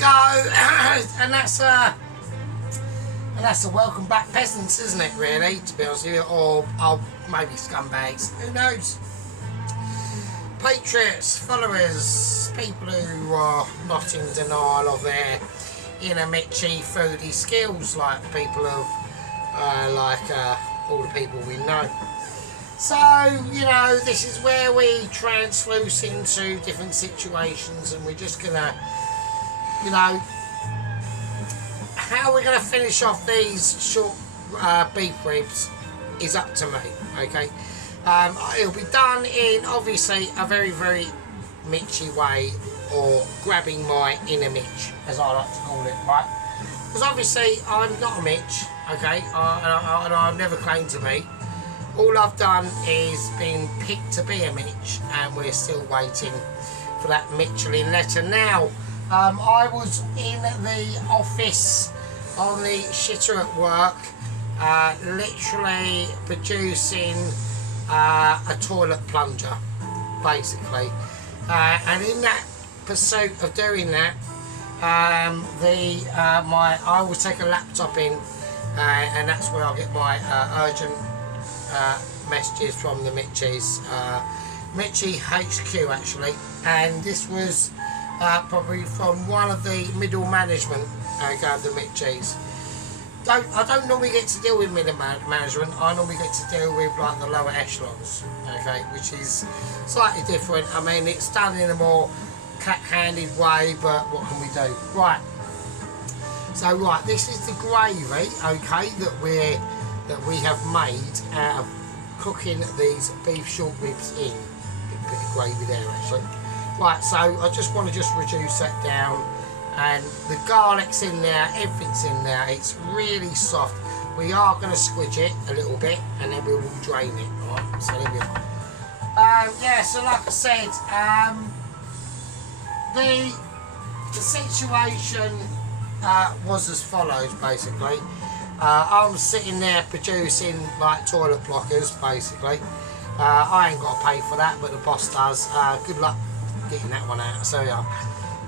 go. And that's a welcome back peasants, isn't it, really, to be honest with you, or maybe scumbags, who knows. Patriots, followers, people who are not in denial of their inner Mitchy foodie skills, like people of all the people we know. So, you know, this is where we transluce into different situations, and we're just gonna, you know, how we're gonna finish off these short beef ribs is up to me, okay? It'll be done in obviously a very, very Mitchy way, or grabbing my inner Mitch, as I like to call it, right? Because obviously I'm not a Mitch, okay, and I've never claimed to be. All I've done is been picked to be a Mitch, and we're still waiting for that Michelin letter. Now, I was in the office on the shitter at work, literally producing a toilet plunger, basically, and in that pursuit of doing that, I always take a laptop in, and that's where I get my urgent messages from the Mitchies, Mitchy HQ actually, and this was probably from one of the middle management of the Mitchies. I don't normally get to deal with middle management. I normally get to deal with like the lower echelons, okay, which is slightly different. I mean, it's done in a more cat-handed way, but what can we do? Right. So right, this is the gravy, okay, that we have made out of cooking these beef short ribs in. Bit of gravy there actually. Right, so I just want to reduce that down, and the garlic's in there, everything's in there. It's really soft. We are going to squidge it a little bit, and then we will drain it. Right, so there we are. Yeah, so like I said, the situation was as follows, basically. I'm sitting there producing like toilet blockers, basically. I ain't got to pay for that, but the boss does. Good luck getting that one out. So yeah,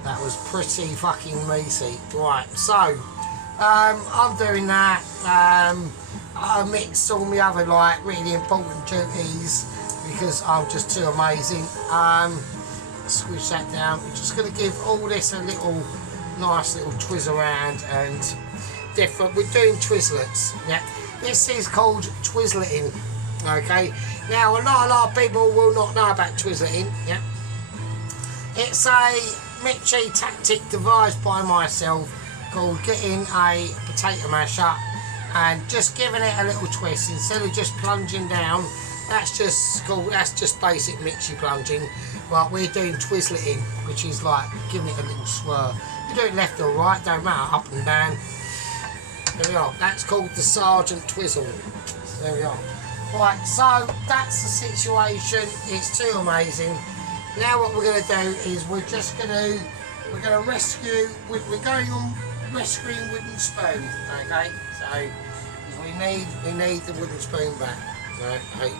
that was pretty fucking meaty. Right, so I'm doing that. I mix all my other like really important duties because I'm just too amazing. Squish that down. We're just going to give all this a little nice little twizz around and different. We're doing Twizzlets. Yeah, this is called Twizzleting. Okay, now a lot of people will not know about Twizzleting. Yeah, it's a Mitchy tactic devised by myself called getting a potato masher and just giving it a little twist instead of just plunging down. That's just basic Mitchy plunging. But we're doing Twizzleting, which is like giving it a little swerve. You do it left or right, don't matter, up and down. There we are. That's called the Sergeant Twizzle. So there we are. Right, so that's the situation. It's too amazing. Now what we're going to do is we're going on rescuing wooden spoon. Okay, so we need the wooden spoon back. Okay.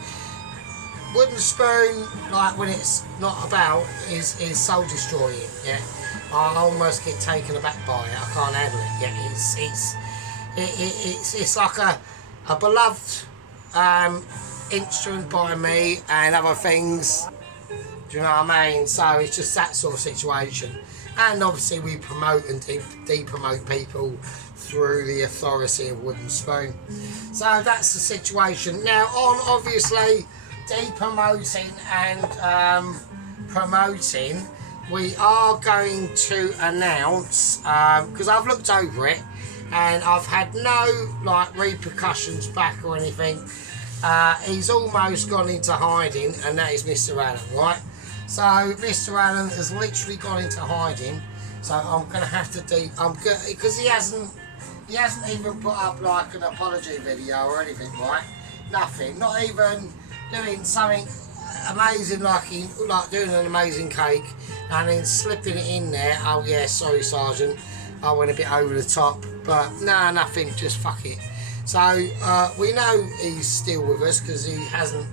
Wooden spoon, like when it's not about, is soul destroying. Yeah, I almost get taken aback by it. I can't handle it. Yeah, it's like a beloved instrument by me and other things. Do you know what I mean? So it's just that sort of situation. And obviously we promote and de-promote people through the authority of wooden spoon. So that's the situation. Now on obviously de-promoting and promoting, we are going to announce, because I've looked over it and I've had no like repercussions back or anything. He's almost gone into hiding, and that is Mr. Allen, right? So Mr. Allen has literally gone into hiding. So I'm going to have to because he hasn't even put up like an apology video or anything, right? Nothing. Not even doing something amazing like doing an amazing cake and then slipping it in there. Oh yeah, sorry Sergeant, I went a bit over the top, but nah, nothing, just fuck it. So we know he's still with us because he hasn't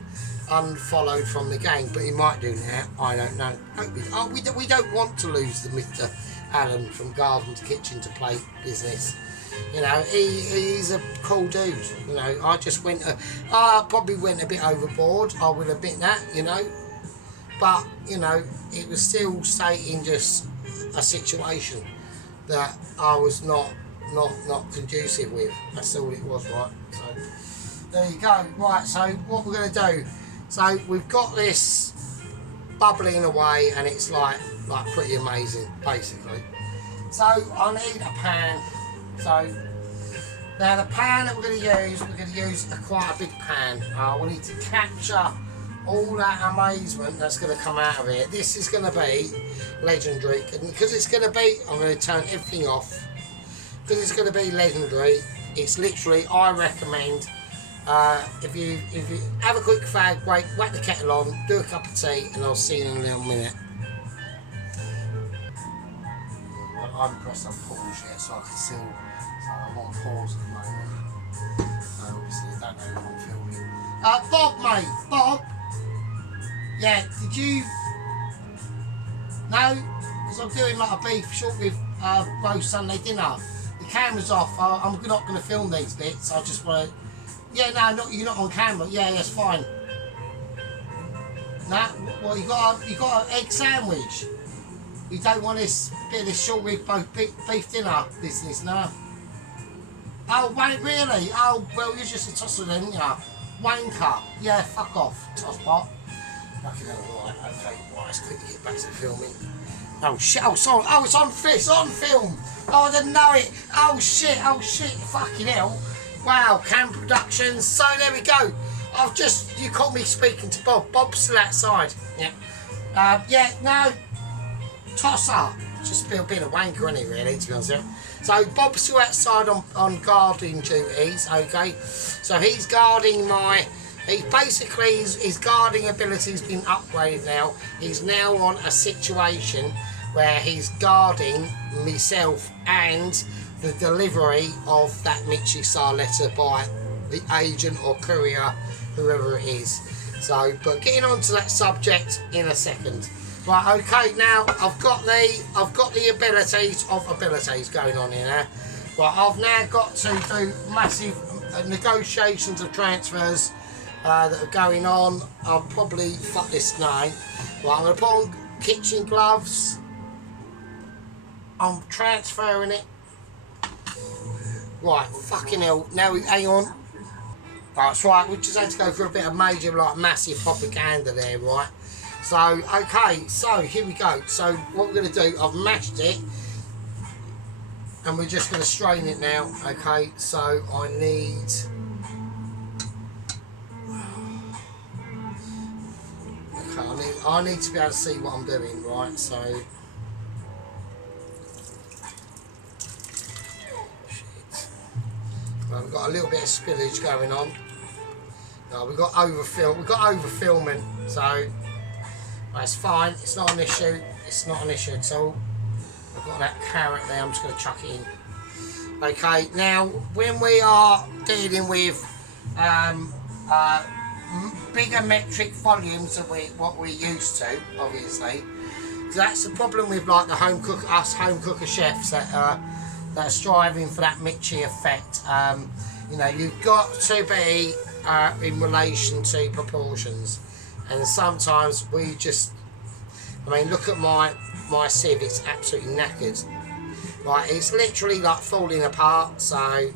unfollowed from the game, but he might do now. I don't know. We don't want to lose the Alan from Garden to Kitchen to Plate business. You know, he's a cool dude. You know, I probably went a bit overboard. I will admit that. You know, but you know, it was still stating just a situation that I was not conducive with. That's all it was, right? So there you go. Right. So what we're going to do? So we've got this bubbling away, and it's like pretty amazing, basically. So I need a pan. So now the pan that we're going to use quite a big pan. We need to capture all that amazement that's going to come out of it. This is going to be legendary, and because it's going to be, I'm going to turn everything off. Because it's going to be legendary, it's literally, I recommend, if you have a quick fag, whack the kettle on, do a cup of tea, and I'll see you in a little minute. I haven't pressed on pause yet, so I can still, so I'm on pause at the moment. So obviously I don't know if I'm filming. Bob, mate, Bob. Yeah, did you? No, because I'm doing like a beef short rib roast Sunday dinner. The camera's off. I'm not going to film these bits. I just want to. Yeah, no, you're not on camera. Yeah, that's fine. No, well, you got an egg sandwich. You don't want this bit of this short rib beef dinner business, no? Oh, wait, really? Oh, well, you're just a tosser then, aren't you? Wanker. Yeah, fuck off, tosspot. Fucking hell, right, okay, right, let's quickly get back to filming. Oh, shit, oh, sorry, oh, it's on film. Oh, I didn't know it. Oh, shit, fucking hell. Wow, Cam Productions, so there we go. You caught me speaking to Bob. Bob's still outside. Yeah. Yeah, no. Tosser. Just a bit of wanker, isn't it, really, to be honest with you. So Bob's still outside on guarding duties, okay? So he's guarding his guarding ability's been upgraded now. He's now on a situation where he's guarding myself and the delivery of that Mitchie Star letter by the agent or courier, whoever it is. So, but getting on to that subject in a second. Right, okay, now I've got the abilities going on here. Right, I've now got to do massive negotiations of transfers that are going on. I'll probably fuck this now. Right, I'm going to put on kitchen gloves. I'm transferring it. Right, fucking hell. Now, hang on. Right, that's right, we just had to go for a bit of major, massive propaganda there, right? So, okay, so here we go. So, what we're going to do, I've mashed it, and we're just going to strain it now, okay? So, I need... Okay, I need to be able to see what I'm doing, right? So... Shit. Well, we've got a little bit of spillage going on. No, we've got over-filming, so... That's fine, it's not an issue, at all. I've got that carrot there, I'm just going to chuck it in. Okay, now when we are dealing with bigger metric volumes than what we're used to, obviously, that's the problem with like the home cooker chefs that are striving for that Mitchie effect. You know, you've got to be in relation to proportions. And sometimes we just, I mean, look at my sieve, it's absolutely knackered. Right, it's literally like falling apart, so,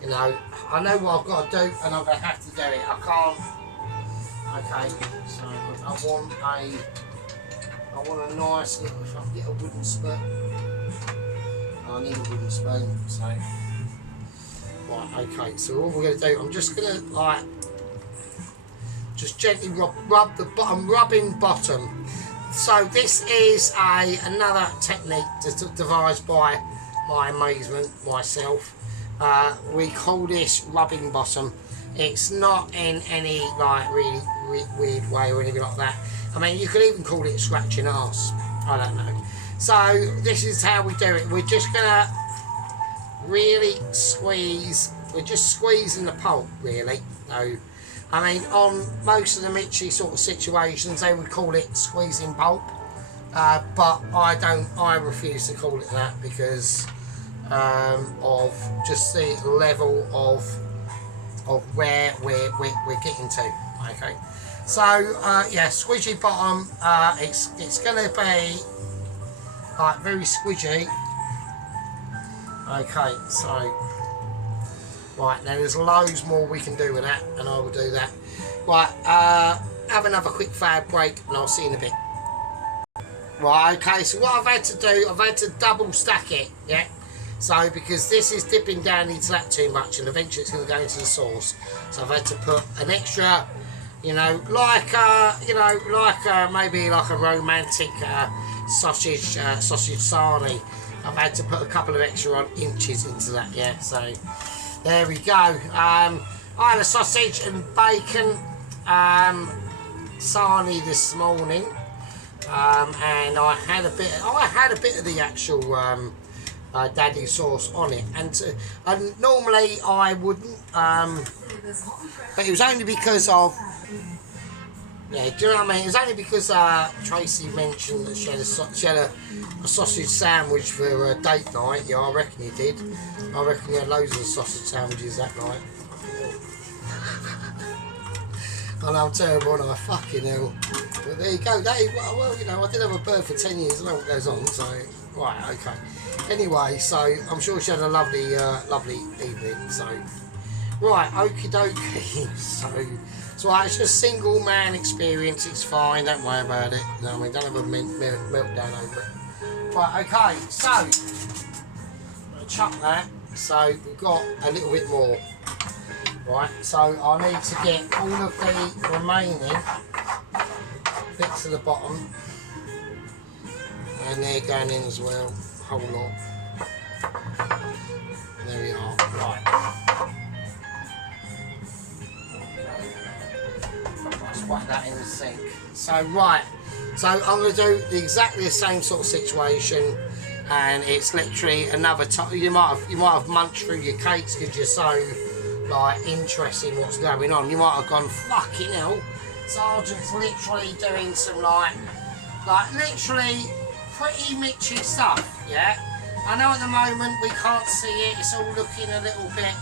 you know, I know what I've got to do and I'm going to have to do it. I can't, okay, so I want a nice little, if I can get a wooden spoon. I need a wooden spoon, so. Right, okay, so all we're going to do, I'm just going to, just gently rub the bottom, rubbing bottom. So this is another technique devised by my amazement, myself. We call this rubbing bottom. It's not in any like really weird way or anything like that. I mean, you could even call it scratching arse. I don't know. So this is how we do it. We're just gonna really squeeze. We're just squeezing the pulp, really. So, I mean, on most of the Mitchie sort of situations, they would call it squeezing pulp. but I refuse to call it that because of just the level of where we're getting to. Okay, so yeah, squidgy bottom. It's going to be like very squidgy. Okay, so right now there's loads more we can do with that, and I will do that. Right, have another quick fad break, and I'll see you in a bit. Right, okay, so what I've had to do, I've had to double stack it, yeah. So because this is dipping down into that too much, and eventually it's going to go into the sauce. So I've had to put an extra, like maybe like a romantic sausage sarnie. I've had to put a couple of extra inches into that, yeah. So there we go. I had a sausage and bacon sarnie this morning, and I had a bit of the actual daddy sauce on it, and normally I wouldn't, but it was only because of. Yeah, do you know what I mean? It was only because Tracy mentioned that she had a sausage sandwich for a date night. Yeah, I reckon you did. I reckon you had loads of sausage sandwiches that night. I know I'm terrible, and I fucking hell. But there you go. That is, well, I did have a bird for 10 years. I know what goes on. So, right, okay. Anyway, so I'm sure she had a lovely evening. So, right, okie dokie. So it's just a single man experience, it's fine, don't worry about it. No, I mean, don't have a meltdown over it. Right, okay, so I'm going to chuck that. So we've got a little bit more. Right, so I need to get all of the remaining bits at the bottom. And they're going in as well, whole lot. There we are, right. Whack that in the sink. So right, so I'm going to do exactly the same sort of situation, and it's literally another time. You might have munched through your cakes because you're so like interested in what's going on. You might have gone, fucking hell, Sergeant's literally doing some like literally pretty Mitchy stuff. Yeah, I know at the moment we can't see it. It's all looking a little bit,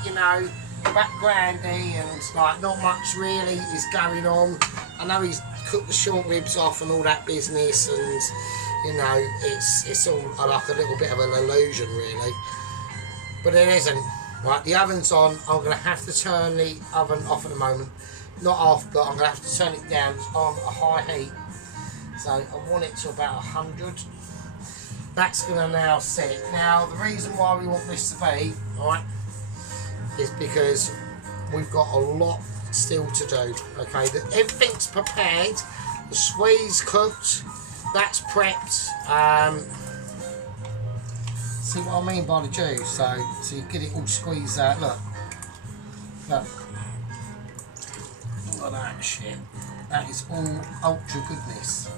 backgroundy, and like not much really is going on. I know he's cooked the short ribs off and all that business, and it's all like a little bit of an illusion really, but it isn't. Right, the oven's on. I'm going to have to turn the oven off at the moment, not off, but I'm going to have to turn it down. It's on a high heat, so I want it to about 100. That's going to now sit. Now the reason why we want this to be right is because we've got a lot still to do. Okay, everything's prepared, the squeeze cooked, that's prepped. See what I mean by the juice? So you get it all squeezed out. Look at that shit. That is all ultra goodness.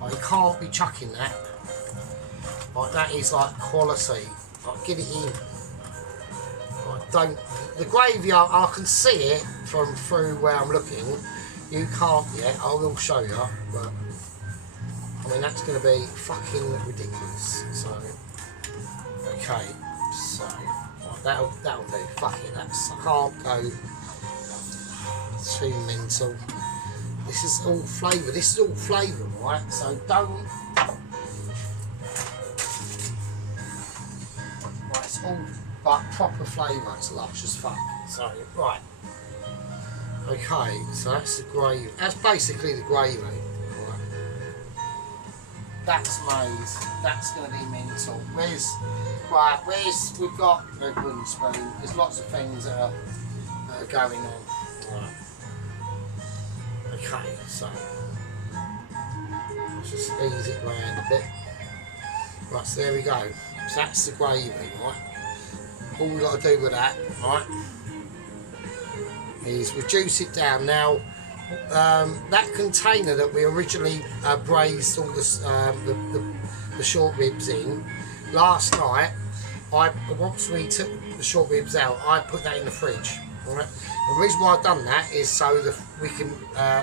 Like, you can't be chucking that. Like, that is like quality. Like, get it in. The gravy, I can see it from through where I'm looking. You can't yet. I will show you, but I mean that's going to be fucking ridiculous. So okay, so that'll do. Fuck it, I can't go too mental. This is all flavour. This is all flavour, right? So don't. Right, it's all. But proper flavour, it's lush as fuck. So, right. Okay, so that's the gravy. That's basically the gravy. Right. That's made. That's going to be mental. We've got a wooden spoon. There's lots of things that are going on. Right. Okay, so let's just ease it round a bit. Right, so there we go. So that's the gravy, right? All we've got to do with that, right, is reduce it down. Now, that container that we originally braised all the short ribs in last night, once we took the short ribs out, I put that in the fridge. All right. The reason why I've done that is so that we can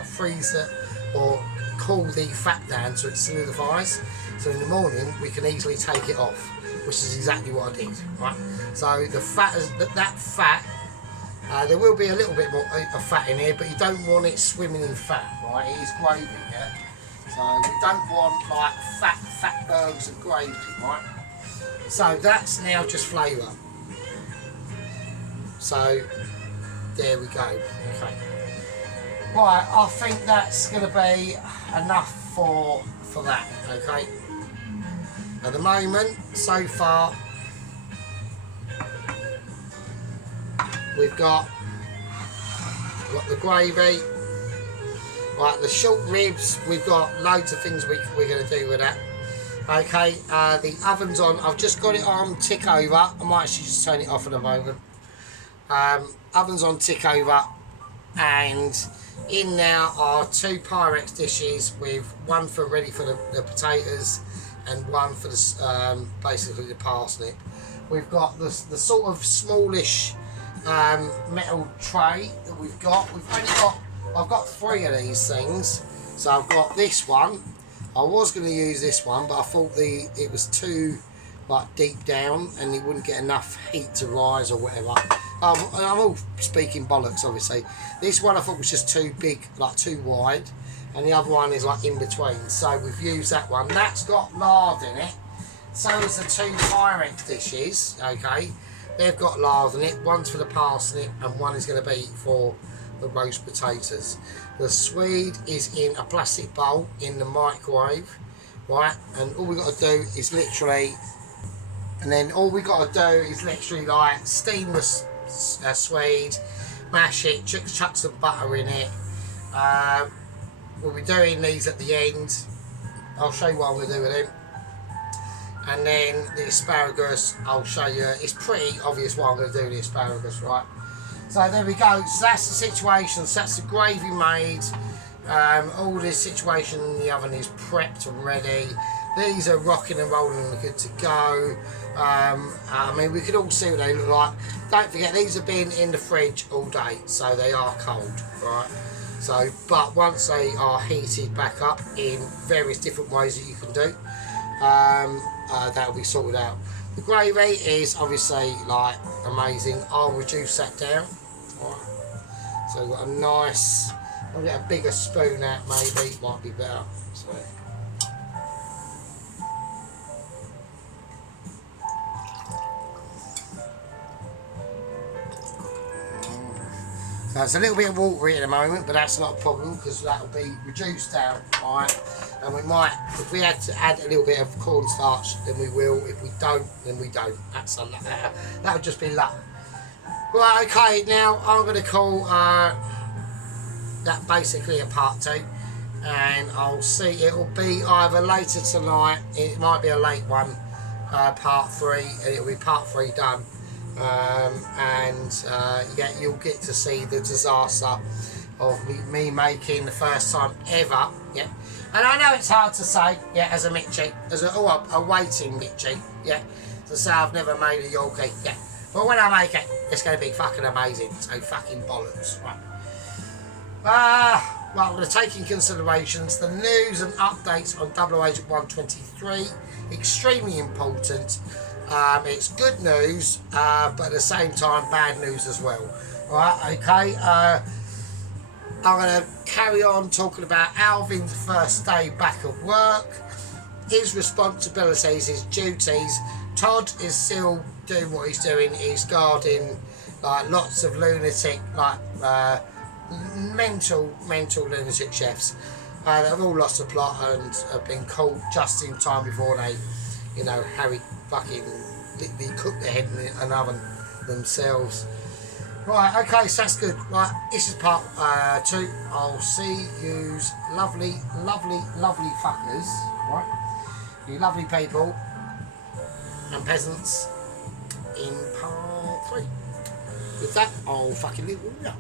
freeze it or cool the fat down so it solidifies. So in the morning we can easily take it off, which is exactly what I did, right? So the fat, that fat, there will be a little bit more of fat in here, but you don't want it swimming in fat, right? It is gravy, yeah? So we don't want like fat bergs of gravy, right? So that's now just flavour. So there we go, okay. Right, I think that's going to be enough for that, okay. At the moment, so far, we've got the gravy, right, the short ribs, we've got loads of things we're going to do with that. Okay, the oven's on, I've just got it on tick over, I might actually just turn it off in a moment. Oven's on tick over, and in now are 2 Pyrex dishes with one for ready for the potatoes and one for the basically the parsnip. We've got the sort of smallish metal tray that we've got. I've got 3 of these things. So I've got this one. I was going to use this one, but I thought it was too like deep down and it wouldn't get enough heat to rise or whatever. I'm all speaking bollocks, obviously. This one I thought was just too big, like too wide, and the other one is like in between. So we've used that one. That's got lard in it. So is the 2 Pyrex dishes, okay? They've got lard in it. One's for the parsnip and one is going to be for the roast potatoes. The swede is in a plastic bowl in the microwave, right? And all we got to do is literally, like steam the swede, mash it, chuck some butter in it. We'll be doing these at the end. I'll show you what I'm going to do with them. And then the asparagus, I'll show you. It's pretty obvious what I'm going to do with the asparagus, right? So there we go. So that's the situation. So that's the gravy made. All this situation in the oven is prepped and ready. These are rocking and rolling and good to go. I mean, we could all see what they look like. Don't forget, these have been in the fridge all day, so they are cold, right? So, but once they are heated back up in various different ways that you can do, that'll be sorted out. The gravy is obviously like amazing. I'll reduce that down. Right. So we've got a nice, I'll get a bigger spoon out maybe, might be better. So. So it's a little bit watery at the moment, but that's not a problem because that'll be reduced down, right? And we might, if we had to add a little bit of cornstarch, then we will. If we don't, then we don't. That would just be luck. Right, okay, now I'm going to call that basically a part 2. And I'll see, it'll be either later tonight, it might be a late one, part 3, and it'll be part 3 done. Yeah, you'll get to see the disaster of me making the first time ever, yeah. And I know it's hard to say, yeah, as a Mitchie, as a waiting Mitchie, yeah, to say I've never made a Yorkie, yeah. But when I make it, it's going to be fucking amazing, so fucking bollocks, right. Right, we're going to take in considerations the news and updates on Double Agent 123, extremely important. It's good news, but at the same time, bad news as well. Right, okay. I'm going to carry on talking about Alvin's first day back at work, his responsibilities, his duties. Todd is still doing what he's doing. He's guarding like lots of lunatic, like mental lunatic chefs that have all lost the plot and have been caught just in time before they, you know, Harry fucking literally cook their head in an oven themselves. Right, okay, so that's good. Right, this is part 2. I'll see yous lovely fuckers, right? You lovely people and peasants in part 3. With that, I'll fucking leave it. Yeah.